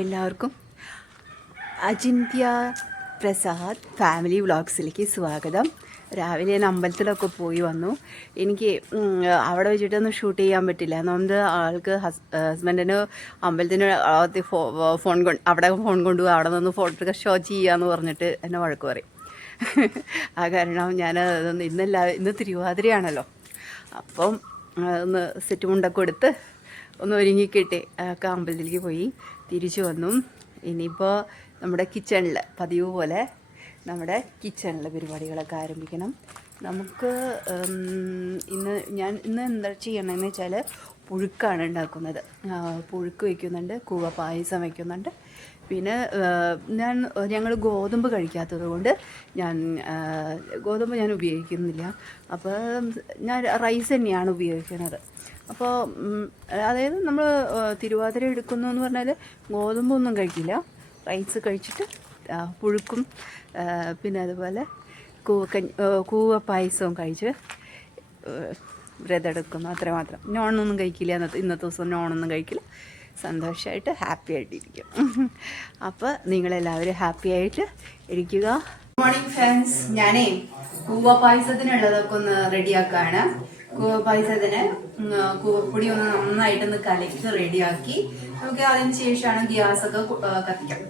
എല്ലാവർക്കും അജിന്ത്യ പ്രസാദ് ഫാമിലി വ്ളോഗ്സിലേക്ക് സ്വാഗതം. രാവിലെ ഞാൻ അമ്പലത്തിലൊക്കെ പോയി വന്നു. എനിക്ക് അവിടെ വെച്ചിട്ടൊന്നും ഷൂട്ട് ചെയ്യാൻ പറ്റില്ല. ഒന്നാമത് ആൾക്ക് ഹസ്ബൻഡിന് അമ്പലത്തിന് ഫോൺ അവിടെ ഫോൺ കൊണ്ടുപോകുക, അവിടെ നിന്ന് ഫോട്ടോ ഷോ ചെയ്യാമെന്ന് പറഞ്ഞിട്ട് എന്നെ വഴക്ക് പറയും. ആ കാരണം ഞാൻ ഇന്ന് തിരുവാതിരയാണല്ലോ, അപ്പം ഒന്ന് സെറ്റ് മുണ്ടൊക്കെ എടുത്ത് ഒന്ന് ഒരുങ്ങിക്കിട്ട് ഒക്കെ അമ്പലത്തിലേക്ക് പോയി തിരിച്ചു വന്നു. ഇനിയിപ്പോൾ നമ്മുടെ കിച്ചണിൽ പതിവ് പോലെ നമ്മുടെ കിച്ചണിലെ പരിപാടികളൊക്കെ ആരംഭിക്കണം. നമുക്ക് ഇന്ന് എന്താ ചെയ്യണമെന്ന് വെച്ചാൽ പുഴുക്കാണ് ഉണ്ടാക്കുന്നത്. പുഴുക്ക് വയ്ക്കുന്നുണ്ട്, കൂവ പായസം വയ്ക്കുന്നുണ്ട്. പിന്നെ ഞങ്ങൾ ഗോതമ്പ് കഴിക്കാത്തത് കൊണ്ട് ഗോതമ്പ് ഞാൻ ഉപയോഗിക്കുന്നില്ല. അപ്പോൾ ഞാൻ റൈസ് തന്നെയാണ് ഉപയോഗിക്കുന്നത്. അപ്പോൾ അതായത് നമ്മൾ തിരുവാതിര എടുക്കുന്നു എന്ന് പറഞ്ഞാൽ ഗോതമ്പൊന്നും കഴിക്കില്ല, റൈസ് കഴിച്ചിട്ട് പുഴുക്കും പിന്നെ അതുപോലെ കൂവ പായസവും കഴിച്ച് വ്രതം എടുക്കുന്നു, അത്രമാത്രം. നോണൊന്നും കഴിക്കില്ല, ഇന്നത്തെ ദിവസം നോണൊന്നും കഴിക്കില്ല. സന്തോഷമായിട്ട് ഹാപ്പി ആയിട്ടിരിക്കും. അപ്പോൾ നിങ്ങളെല്ലാവരും ഹാപ്പി ആയിട്ട് ഇരിക്കുക. Good morning friends. ഞാനേ കൂവ പായസത്തിനുള്ളതൊക്കെ ഒന്ന് റെഡിയാക്കാണ്. കൂവ പായസത്തിന് കൂവപ്പൊടി ഒന്ന് നന്നായിട്ടൊന്ന് കലക്കി റെഡിയാക്കി നമുക്ക് അതിന് ശേഷമാണ് ഗ്യാസൊക്കെ കത്തിക്കാം.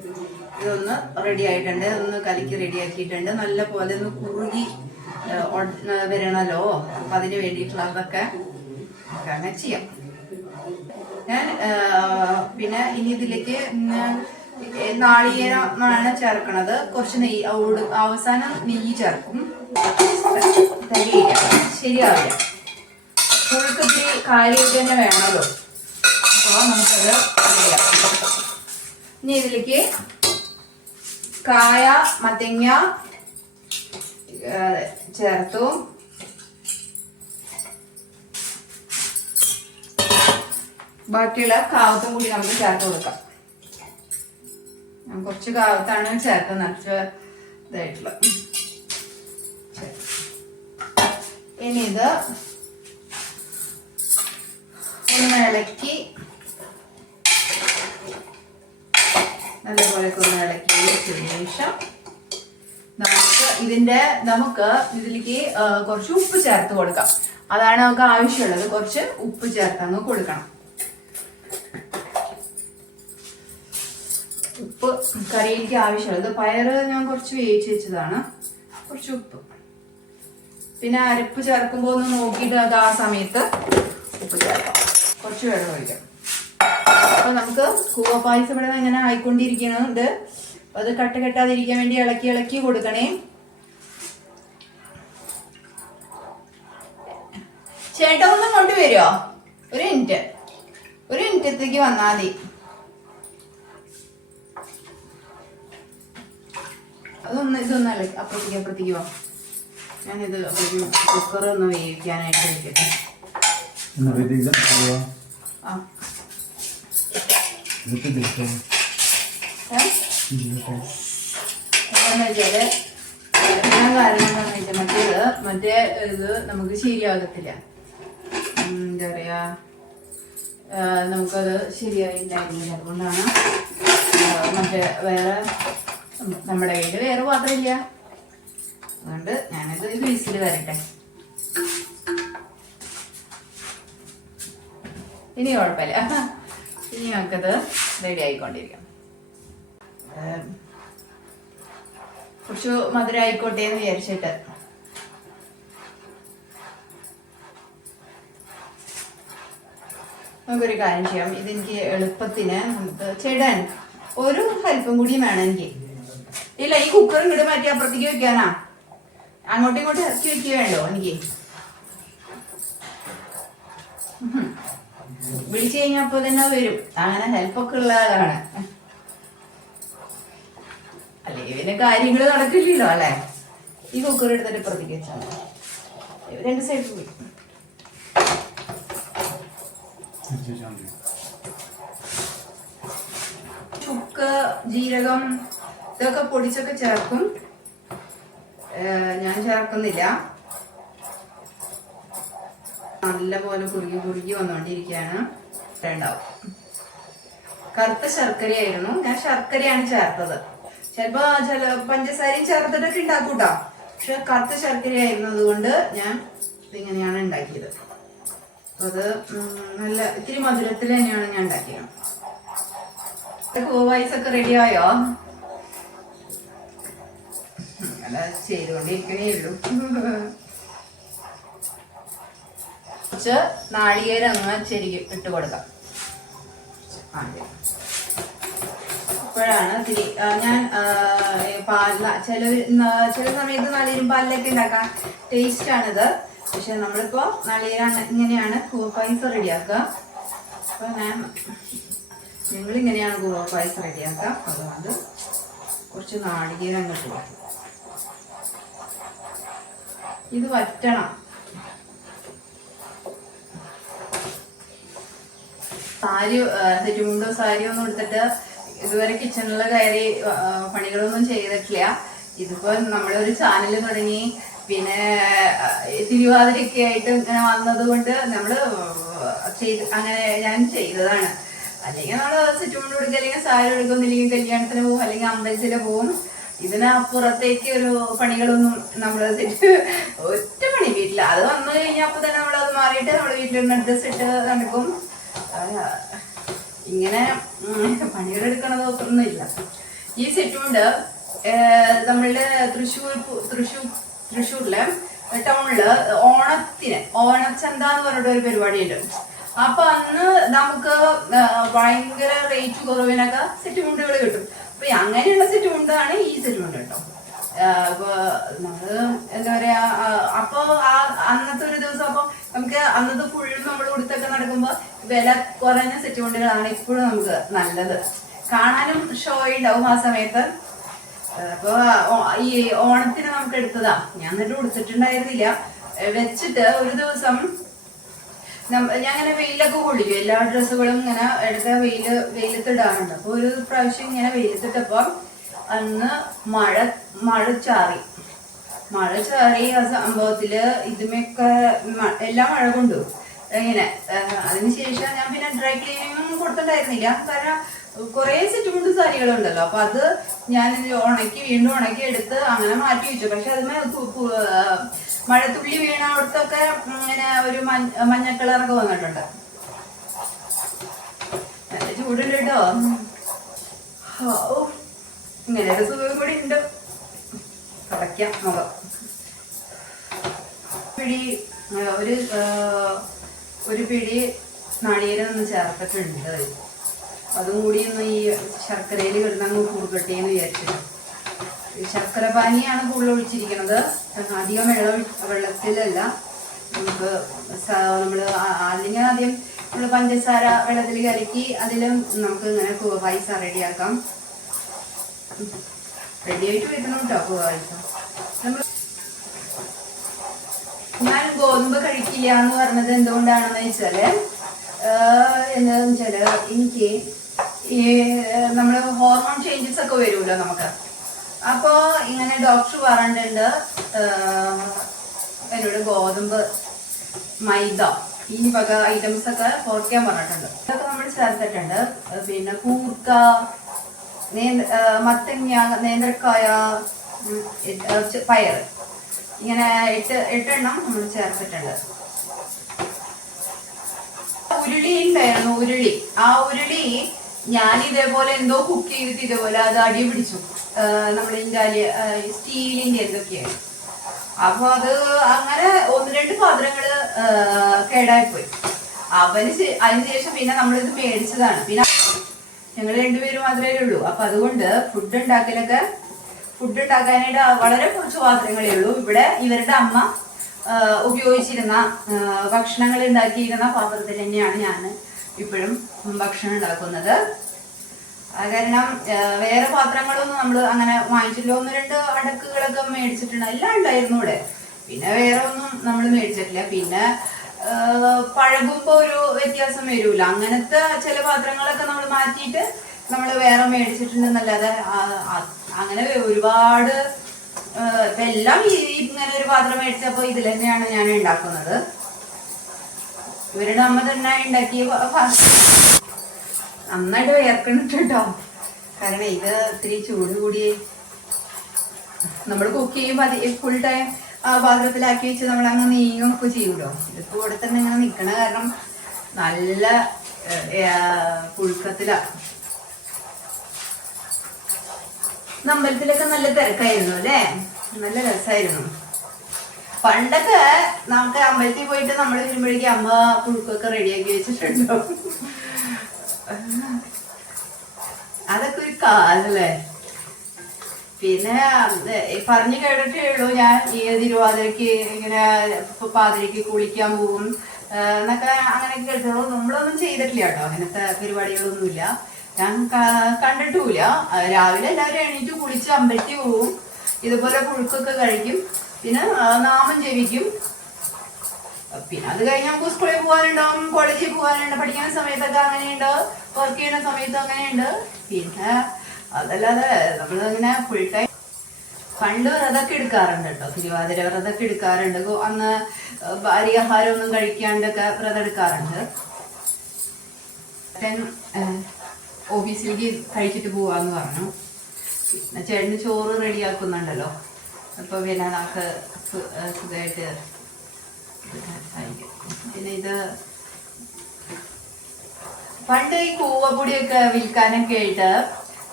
ഇതൊന്ന് റെഡി ആയിട്ടുണ്ട്, ഒന്ന് കലക്കി റെഡിയാക്കിയിട്ടുണ്ട്. നല്ല പോലെ ഒന്ന് കുറുകി വരണമല്ലോ, അപ്പം അതിന് വേണ്ടിയിട്ടുള്ളതൊക്കെ അങ്ങനെ ചെയ്യാം. ഞാൻ പിന്നെ ഇനി ഇതിലേക്ക് നാളികേരമാണ് ചേർക്കണത്. കുറച്ച് നെയ്യ്, അവസാനം നെയ്യ് ചേർക്കും. ശരിയാവില്ല, പുഴുക്കത്തി കാര്യമായിട്ട് തന്നെ വേണമല്ലോ. അപ്പോൾ നമുക്കത് ചെയ്യാം. ഇനി ഇതിലേക്ക് കായ, മത്തങ്ങ ചേർത്തു. ബാക്കിയുള്ള കാവത്തും കൂടി നമുക്ക് ചേർത്ത് കൊടുക്കാം. ഞാൻ കുറച്ച് കാവത്താണ് ചേർത്ത് ഇതായിട്ടുള്ള. ഇനി ഇത് ഒന്ന് ഇളക്കി നല്ലപോലെ ഒന്ന് ഇളക്കിയതിന് ശേഷം നമുക്ക് ഇതിലേക്ക് കുറച്ച് ഉപ്പ് ചേർത്ത് കൊടുക്കാം. അതാണ് നമുക്ക് ആവശ്യമുള്ളത്. കുറച്ച് ഉപ്പ് ചേർത്തങ്ങ് കൊടുക്കണം. ഉപ്പ് കറിയിലേക്ക് ആവശ്യമുള്ളത്. പയറ് ഞാൻ കുറച്ച് വേവിച്ച് വെച്ചതാണ്. കുറച്ച് ഉപ്പ്, പിന്നെ അരപ്പ് ചേർക്കുമ്പോൾ ഒന്ന് നോക്കിയിട്ട് അത് ആ സമയത്ത് ഉപ്പ് ചേർക്കാം. കുറച്ച് വെള്ളം ഒഴിക്കാം. അപ്പൊ നമുക്ക് കൂവ പായസം ഇവിടെ ഇങ്ങനെ ആയിക്കൊണ്ടിരിക്കുന്നുണ്ട്. അത് കെട്ടാതിരിക്കാൻ വേണ്ടി ഇളക്കി കൊടുക്കണേ. ചേട്ടാ ഒന്നും കൊണ്ടുവരുമോ? ഒരു മിനിറ്റത്തേക്ക് വന്നാൽ മതി. ഇതൊന്ന് അപ്പുറത്തേക്ക് വാ. ഞാനിത് ഒരു കുക്കർ ഒന്ന് വേവിക്കാനായിട്ട് വെക്കട്ടെ. മറ്റേ ഇത് നമുക്ക് ശരിയാകത്തില്ല. എന്താ പറയാ, നമുക്കത് ശരിയായില്ലായിരുന്നില്ല. അതുകൊണ്ടാണ് മറ്റേ നമ്മുടെ കയ്യിൽ വേറെ പാത്രമില്ല. അതുകൊണ്ട് ഞാനിത് വീസിൽ വരട്ടെ. ഇനി കുഴപ്പമില്ല, ഇനി നമുക്കത് റെഡി ആയിക്കൊണ്ടിരിക്കാം. കുറച്ച് മധുരം ആയിക്കോട്ടെ എന്ന് വിചാരിച്ചിട്ട് നമുക്കൊരു കാര്യം ചെയ്യാം. ഇതെനിക്ക് എളുപ്പത്തിന് ചേട്ടാൻ ഒരു ഹെൽപ്പും കൂടി വേണം എനിക്ക്. ഇല്ല, ഈ കുക്കർ ഇങ്ങോട്ട് മാറ്റി അപ്പുറത്തേക്ക് വെക്കാനാ, അങ്ങോട്ടും ഇങ്ങോട്ടും ഇറക്കി വെക്കുക വേണ്ടോ എനിക്ക്? വിളിച്ചു കഴിഞ്ഞാൽ അപ്പൊ തന്നെ വരും. അങ്ങനെ ഹെൽപ്പൊക്കെ ഉള്ള ആളാണ്. അല്ലെങ്കിൽ പിന്നെ കാര്യങ്ങൾ നടക്കില്ലല്ലോ അല്ലെ. ഈ കുക്കർ എടുത്തിട്ട് ഇപ്പുറത്തേക്ക് വെച്ചാൽ രണ്ട് സൈഡ് പോയി. ചുക്ക്, ജീരകം ഇതൊക്കെ പൊടിച്ചൊക്കെ ചേർക്കും. ഞാൻ ചേർക്കുന്നില്ല. നല്ല പോലെ കുറുകി വന്നുകൊണ്ടിരിക്കുകയാണ്. ഉണ്ടാവും. കറുത്ത ശർക്കരയായിരുന്നു. ഞാൻ ശർക്കരയാണ് ചേർത്തത്. ചിലപ്പോ പഞ്ചസാരയും ചേർത്തിട്ടൊക്കെ ഉണ്ടാക്കൂട്ടോ. പക്ഷെ കറുത്ത ശർക്കരയായിരുന്നു, അതുകൊണ്ട് ഞാൻ ഇതിങ്ങനെയാണ് ഉണ്ടാക്കിയത്. അത് നല്ല ഇത്തിരി മധുരത്തിൽ തന്നെയാണ് ഞാൻ ഉണ്ടാക്കിയത്. പായസമൊക്കെ റെഡി ആയോ? അല്ല, ചെയ്തുകൊണ്ടിരിക്കണേ ഉള്ളൂ. കുറച്ച് നാളികേരം അങ്ങ് ചെരുകി ഇട്ട് കൊടുക്കാം. അപ്പോഴാണ് ഇത്തിരി ഞാൻ ചില സമയത്ത് നാളികേരം പാലിലൊക്കെ ഉണ്ടാക്കാൻ ടേസ്റ്റാണിത്. പക്ഷെ നമ്മളിപ്പോ നാളികേരം ഇങ്ങനെയാണ് കൂവ പായസം റെഡിയാക്കുക. അപ്പൊ ഞങ്ങൾ ഇങ്ങനെയാണ് കൂവ പായസം റെഡിയാക്കുക. അതുകൊണ്ട് കുറച്ച് നാളികേരം അങ്ങോട്ട് കൊടുക്കും. ഇത് വറ്റണം. സെറ്റുമുണ്ടോ സാരിയോ ഒന്നും എടുത്തിട്ട് ഇതുവരെ കിച്ചണിൽ കയറി പണികളൊന്നും ചെയ്തിട്ടില്ല. ഇതിപ്പോ നമ്മളൊരു ചാനൽ തുടങ്ങി, പിന്നെ തിരുവാതിരയൊക്കെ ആയിട്ട് ഇങ്ങനെ വന്നത് കൊണ്ട് നമ്മള് അങ്ങനെ ഞാൻ ചെയ്തതാണ്. അല്ലെങ്കിൽ നമ്മള് സെറ്റുമുണ്ട് കൊടുക്കുക, അല്ലെങ്കിൽ സാരി കൊടുക്കുന്നില്ലെങ്കിൽ കല്യാണത്തിന് പോകും, അല്ലെങ്കിൽ അമ്പലത്തില് പോകും. ഇതിനപ്പുറത്തേക്ക് ഒരു പണികളൊന്നും നമ്മള് ഒറ്റ പണി വീട്ടില്ല. അത് വന്നു കഴിഞ്ഞാൽ അപ്പൊ തന്നെ നമ്മളത് മാറിയിട്ട് നമ്മള് വീട്ടിൽ ഡ്രസ് ഇട്ട് നടക്കും. ഇങ്ങനെ പണികളെടുക്കണതൊന്നുമില്ല. ഈ സെറ്റുമുണ്ട് നമ്മളുടെ തൃശ്ശൂരിലെ ടൗണില് ഓണച്ചന്ത എന്ന് പറഞ്ഞിട്ട് ഒരു പരിപാടിയുണ്ട്. അപ്പൊ അന്ന് നമുക്ക് ഭയങ്കര റേറ്റ് കുറവിനൊക്കെ സെറ്റുമുണ്ടുകൾ കിട്ടും. അപ്പൊ അങ്ങനെയുള്ള സെറ്റുമുണ്ടാണ് ഈ സെറ്റുമുണ്ട് കേട്ടോ. അപ്പൊ നമ്മള് എന്താ പറയാ, അപ്പൊ അന്നത്തെ ഒരു ദിവസം അപ്പൊ നമുക്ക് അന്നത്തെ ഫുള്ള് നമ്മൾ കൊടുത്തൊക്കെ നടക്കുമ്പോ വില കുറഞ്ഞ സെറ്റുമുണ്ടുകളാണ് ഇപ്പോഴും നമുക്ക് നല്ലത്. കാണാനും ഷോ ഉണ്ടാവും ആ സമയത്ത്. അപ്പൊ ഈ ഓണത്തിന് നമുക്ക് എടുത്തതാ. ഞാൻ എന്നിട്ട് കൊടുത്തിട്ടുണ്ടായിരുന്നില്ല. വെച്ചിട്ട് ഒരു ദിവസം ഞാൻ ഇങ്ങനെ വെയിലൊക്കെ കൊള്ളിക്കും. എല്ലാ ഡ്രസ്സുകളും ഇങ്ങനെ എടുത്ത വെയിലത്തിടാറുണ്ട്. അപ്പൊ ഒരു പ്രാവശ്യം ഇങ്ങനെ വെയിലത്തിട്ടപ്പോ അന്ന് മഴ ചാറി. ആ സംഭവത്തില് ഇതുമൊക്കെ എല്ലാ മഴ കൊണ്ടു ഇങ്ങനെ. അതിനുശേഷം ഞാൻ പിന്നെ ഡ്രൈ ക്ലീനിങ്ങും കൊടുത്തിട്ടുണ്ടായിരുന്നില്ല. കാരണം കുറെ സെറ്റുമുണ്ട് സാരികളുണ്ടല്ലോ. അപ്പൊ അത് ഞാൻ വീണ്ടും ഉണക്കി എടുത്ത് അങ്ങനെ മാറ്റി വെച്ചു. പക്ഷെ അതിന് മഴത്തുള്ളി വീണ അവിടത്തൊക്കെ ഇങ്ങനെ ഒരു മഞ്ഞ കളറൊക്കെ വന്നിട്ടുണ്ട്. നല്ല ചൂടുണ്ട് കേട്ടോ. ഇങ്ങനെ ഒരു സുഖം കൂടി ഉണ്ട്. തുടയ്ക്കാം മുഖം. ഒരു പിടി നാളികേരം ഒന്ന് ചേർത്തിട്ടുണ്ട്. അതും കൂടി ഒന്ന് ഈ ശർക്കരയിൽ കിടന്നങ്ങ് കുറുകട്ടേന്ന് വിചാരിച്ചിട്ട്. ശർക്കര പാനിയാണ് കൂടുതൽ ഒഴിച്ചിരിക്കുന്നത്. അധികം വെള്ളത്തിലല്ല. നമുക്ക് അല്ലെങ്കിൽ ആദ്യം നമ്മൾ പഞ്ചസാര വെള്ളത്തിൽ കലക്കി അതിലും നമുക്ക് ഇങ്ങനെ കൂവ പായസം റെഡിയാക്കാം. റെഡിയായിട്ട് വെക്കണം കേട്ടോ കൂവ പായസം. ഞാൻ ഗോതമ്പ് കഴിക്കില്ല എന്ന് പറഞ്ഞത് എന്തുകൊണ്ടാണെന്ന് വെച്ചാല് എന്താണെന്ന് വെച്ചാല് എനിക്ക് ഈ നമ്മള് ഹോർമോൺ ചേഞ്ചസ് ഒക്കെ വരുമല്ലോ നമുക്ക്. അപ്പോ ഇങ്ങനെ ഡോക്ടർ പറഞ്ഞിട്ടുണ്ട് എന്നോട് ഗോതമ്പ്, മൈദ ഈ വക ഐറ്റംസ് ഒക്കെ കുറയ്ക്കാൻ പറഞ്ഞിട്ടുണ്ട്. ഇതൊക്കെ നമ്മൾ ചേർത്തിട്ടുണ്ട്. പിന്നെ കൂർക്ക, മത്തങ്ങ, നേന്ത്രക്കായ, പയർ, ഇങ്ങനെ 8 നമ്മൾ ചേർത്തിട്ടുണ്ട്. ഉരുളി ഉണ്ടായിരുന്നു, ഉരുളി. ആ ഉരുളി ഞാൻ ഇതേപോലെ എന്തോ കുക്ക് ചെയ്തിട്ട് ഇതേപോലെ അത് അടി പിടിച്ചു. നമ്മളിന്റെ സ്റ്റീലിന്റെ എന്തൊക്കെയാണ്. അപ്പൊ അത് അങ്ങനെ 1-2 പാത്രങ്ങള് കേടായിപ്പോയി. അതിനുശേഷം പിന്നെ നമ്മളിത് മേടിച്ചതാണ്. പിന്നെ ഞങ്ങൾ 2 പേര് മാത്രമേ ഉള്ളൂ. അപ്പൊ അതുകൊണ്ട് ഫുഡ് ഉണ്ടാക്കാനായിട്ട് വളരെ കുറച്ച് പാത്രങ്ങളേ ഉള്ളൂ. ഇവിടെ ഇവരുടെ അമ്മ ഉപയോഗിച്ചിരുന്ന ഭക്ഷണങ്ങൾ ഉണ്ടാക്കിയിരുന്ന പാത്രത്തിൽ തന്നെയാണ് ഞാൻ ഇപ്പോഴും ഭക്ഷണം ഉണ്ടാക്കുന്നത്. കാരണം വേറെ പാത്രങ്ങളൊന്നും നമ്മൾ അങ്ങനെ വാങ്ങിച്ചിട്ടില്ല. 1-2 അടക്കുകളൊക്കെ മേടിച്ചിട്ടുണ്ട്. എല്ലാം ഉണ്ടായിരുന്നു ഇവിടെ. പിന്നെ വേറെ ഒന്നും നമ്മൾ മേടിച്ചിട്ടില്ല. പിന്നെ പഴകുമ്പോ ഒരു വ്യത്യാസം വരൂല. അങ്ങനത്തെ ചില പാത്രങ്ങളൊക്കെ നമ്മൾ മാറ്റിയിട്ട് നമ്മൾ വേറെ മേടിച്ചിട്ടുണ്ടെന്നല്ലാതെ അങ്ങനെ ഒരുപാട് ഇപ്പൊ എല്ലാം ഇങ്ങനെ ഒരു പാത്രം മേടിച്ചപ്പോ ഇതിൽ തന്നെയാണ് ഞാൻ ഉണ്ടാക്കുന്നത്. ഇവരുടെ അമ്മ തന്നെ ഉണ്ടാക്കി നന്നായിട്ട് വിയർക്കണിട്ട് കേട്ടോ. കാരണം ഇത് ഇത്തിരി ചൂട് കൂടി നമ്മൾ കുക്ക് ചെയ്യുമ്പോൾ ഫുൾ ടൈം ആ പാത്രത്തിലാക്കി വെച്ച് നമ്മൾ അങ്ങ് നീങ്ങുകയൊക്കെ ചെയ്യുമല്ലോ. ഇതിപ്പോൾ ഇവിടെ തന്നെ ഇങ്ങനെ നിൽക്കണ കാരണം നല്ല പുഴുക്കത്തിലാണ്. അമ്പലത്തിലൊക്കെ നല്ല തിരക്കായിരുന്നു അല്ലേ, നല്ല രസമായിരുന്നു. പണ്ടൊക്കെ നമുക്ക് അമ്പലത്തിൽ പോയിട്ട് നമ്മൾ വരുമ്പോഴേക്കും അമ്മ പുഴുക്കൊക്കെ റെഡിയാക്കി വെച്ചിട്ടുണ്ടോ. അതൊക്കെ ഒരു കാലല്ലേ. പിന്നെ പറഞ്ഞു കേട്ടിട്ടേ ഉള്ളൂ ഞാൻ ഈ തിരുവാതിരക്ക് ഇങ്ങനെ പാതിരക്ക് കുളിക്കാൻ പോകും എന്നൊക്കെ അങ്ങനെയൊക്കെ കേട്ടുള്ളൂ. നമ്മളൊന്നും ചെയ്തിട്ടില്ല കേട്ടോ, അങ്ങനത്തെ പരിപാടികളൊന്നുമില്ല. ഞാൻ കണ്ടിട്ടുമില്ല. രാവിലെ എല്ലാവരും എണീറ്റ് കുളിച്ച് അമ്പലത്തിൽ പോകും, ഇതുപോലെ പുഴുക്കൊക്കെ കഴിക്കും, പിന്നെ നാമം ജപിക്കും. പിന്നെ അത് കഴിഞ്ഞ് നമുക്ക് സ്കൂളിൽ പോകാനുണ്ടാവും, കോളേജിൽ പോകാനുണ്ട്, പഠിക്കുന്ന സമയത്തൊക്കെ അങ്ങനെയുണ്ട്, വർക്ക് ചെയ്യുന്ന സമയത്ത് അങ്ങനെയുണ്ട്. പിന്നെ അതല്ലാതെ നമ്മളിങ്ങനെ ഫുൾ ടൈം പണ്ട് വ്രതൊക്കെ എടുക്കാറുണ്ട് കേട്ടോ, തിരുവാതിര വ്രതൊക്കെ എടുക്കാറുണ്ട്. അന്ന് അരിയാഹാരം ഒന്നും കഴിക്കാണ്ടൊക്കെ വ്രതം എടുക്കാറുണ്ട്. ഓഫീസിലേക്ക് കഴിച്ചിട്ട് പോവാന്ന് പറഞ്ഞു. പിന്നെ ചേട്ടന് ചോറ് റെഡിയാക്കുന്നുണ്ടല്ലോ, അപ്പൊ പിന്നെ നമുക്ക് സുഖമായിട്ട് കഴിക്കും. പിന്നെ ഇത് പണ്ട് ഈ കൂവപ്പൊടിയൊക്കെ വിൽക്കാനൊക്കെ ആയിട്ട്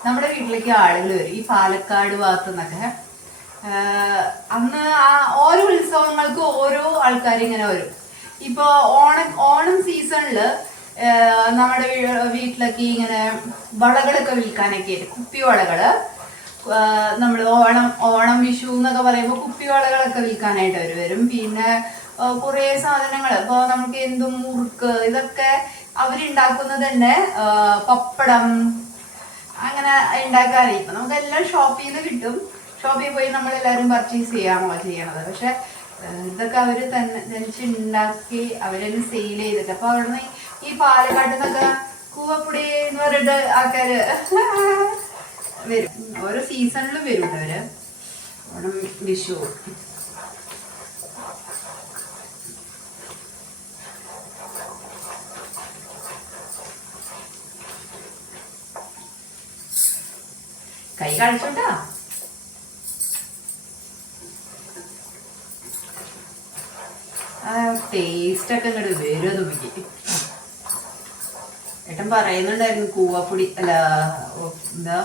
നമ്മുടെ വീട്ടിലേക്ക് ആളുകൾ വരും, ഈ പാലക്കാട് ഭാഗത്തു നിന്നൊക്കെ. അന്ന് ആ ഓരോ ഉത്സവങ്ങൾക്ക് ഓരോ ആൾക്കാർ ഇങ്ങനെ വരും. ഇപ്പൊ ഓണം സീസണില് നമ്മുടെ വീട്ടിലൊക്കെ ഇങ്ങനെ വളകളൊക്കെ വിൽക്കാനൊക്കെ ആയിട്ട്, കുപ്പിവളകള്. നമ്മൾ ഓണം വിഷു എന്നൊക്കെ പറയുമ്പോൾ കുപ്പിവളകളൊക്കെ വിൽക്കാനായിട്ട് അവർ വരും. പിന്നെ കുറേ സാധനങ്ങൾ, ഇപ്പോൾ നമുക്ക് എന്തും മുറുക്ക് ഇതൊക്കെ അവരുണ്ടാക്കുന്നത് തന്നെ, പപ്പടം അങ്ങനെ ഉണ്ടാക്കാറില്ല. ഇപ്പൊ നമുക്കെല്ലാം ഷോപ്പിൽ നിന്ന് കിട്ടും, ഷോപ്പിൽ പോയി നമ്മളെല്ലാവരും പർച്ചേസ് ചെയ്യാണോ ചെയ്യണത്. പക്ഷെ ഇതൊക്കെ അവർ തന്നെ തനിച്ചുണ്ടാക്കി അവരെന്നെ സെയിൽ ചെയ്തിട്ട്, അപ്പൊ അവിടുന്ന് ഈ പാലക്കാട്ടിൽ നിന്നൊക്കെ കൂവപ്പൊടി എന്ന് പറഞ്ഞിട്ട് ആൾക്കാര് വരും. ഓരോ സീസണിലും വരും അവര്, ഓണം വിഷു. കൈ കാണിച്ചോട്ടാ. ടേസ്റ്റ് ഒക്കെ ഇങ്ങോട്ട് വരും തുമ്മിക്ക്. ഏട്ടൻ പറയുന്നുണ്ടായിരുന്നു കൂവപ്പൊടി അല്ല എന്താ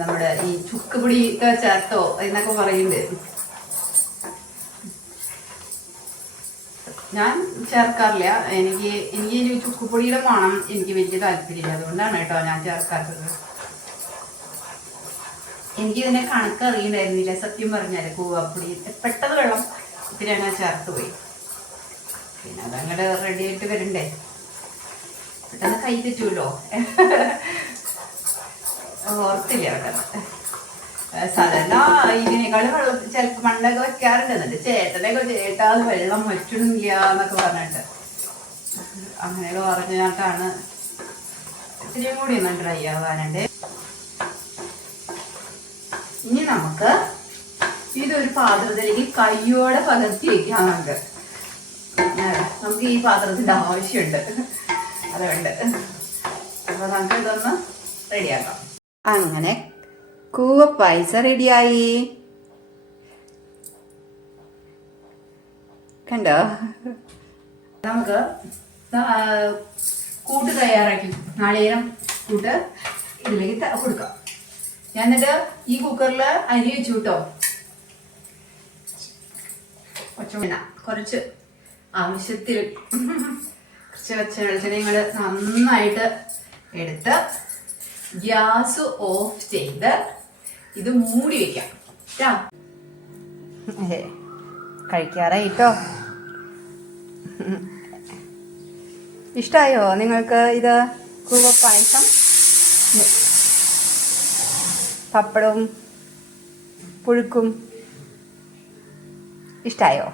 നമ്മുടെ ഈ ചുക്കുപൊടി ഒക്കെ ചേർത്തോ എന്നൊക്കെ പറയുന്നുണ്ട്. ഞാൻ ചേർക്കാറില്ല. എനിക്ക് ഈ ചുക്കുപൊടിയുടെ മണം എനിക്ക് വലിയ താല്പര്യമില്ല, അതുകൊണ്ടാണ് കേട്ടോ ഞാൻ ചേർക്കാത്തത്. എനിക്കിതിനെ കണക്ക് അറിയണ്ടായിരുന്നില്ല സത്യം പറഞ്ഞാല്. കൂവപ്പൊടി പെട്ടെന്ന് വെള്ളം ഇത്തിരി അങ്ങനെ ചേർത്ത് പോയി. പിന്നെ അതങ്ങോട്ട് റെഡി ആയിട്ട് വരണ്ടേ, പെട്ടെന്ന് കൈ തെറ്റുമല്ലോ. ഓർത്തില്ല പെട്ടെന്ന്. സാധാരണ ഇതിനേക്കാളും വെള്ളം ചിലപ്പോൾ മണ്ടൊക്കെ വെക്കാറുണ്ട്. എന്നിട്ട് ചേട്ടാ അത് വെള്ളം വറ്റിടുന്നില്ല എന്നൊക്കെ പറഞ്ഞിട്ട് അങ്ങനെയൊക്കെ പറഞ്ഞിട്ടാണ് ഇത്തിരിയും കൂടി ഒന്ന് ഡ്രൈ ആവാനുണ്ട്. ഇനി നമുക്ക് ഇതൊരു പാത്രത്തിലേക്ക് കയ്യോടെ പകർത്തി വെക്കാം. നമുക്ക് ഈ പാത്രത്തിന്റെ ആവശ്യമുണ്ട്, അതുകൊണ്ട് അപ്പൊ നമുക്ക് ഇതൊന്ന് റെഡിയാക്കാം. അങ്ങനെ കൂവപ്പായസം റെഡിയായി കണ്ടോ. നമുക്ക് കൂട്ട് തയ്യാറാക്കി, നാളികേരം കൂട്ട് ഇതിലേക്ക് കൊടുക്കാം. ഞാൻ എന്നിട്ട് ഈ കുക്കറിൽ അരി വെച്ചു കേട്ടോ. കുറച്ച് ആവശ്യത്തിൽ കുറച്ച് വെളിച്ചെണ്ണ നന്നായിട്ട് എടുത്ത് ഗ്യാസ് ഓഫ് ചെയ്ത് ഇത് മൂടി വെക്കാം. കഴിക്കാറായിട്ടോ. ഇഷ്ടമായോ നിങ്ങൾക്ക് ഇത് കൂവപ്പായസം? പപ്പടവും പുഴുക്കും ഇഷ്ടമായോ?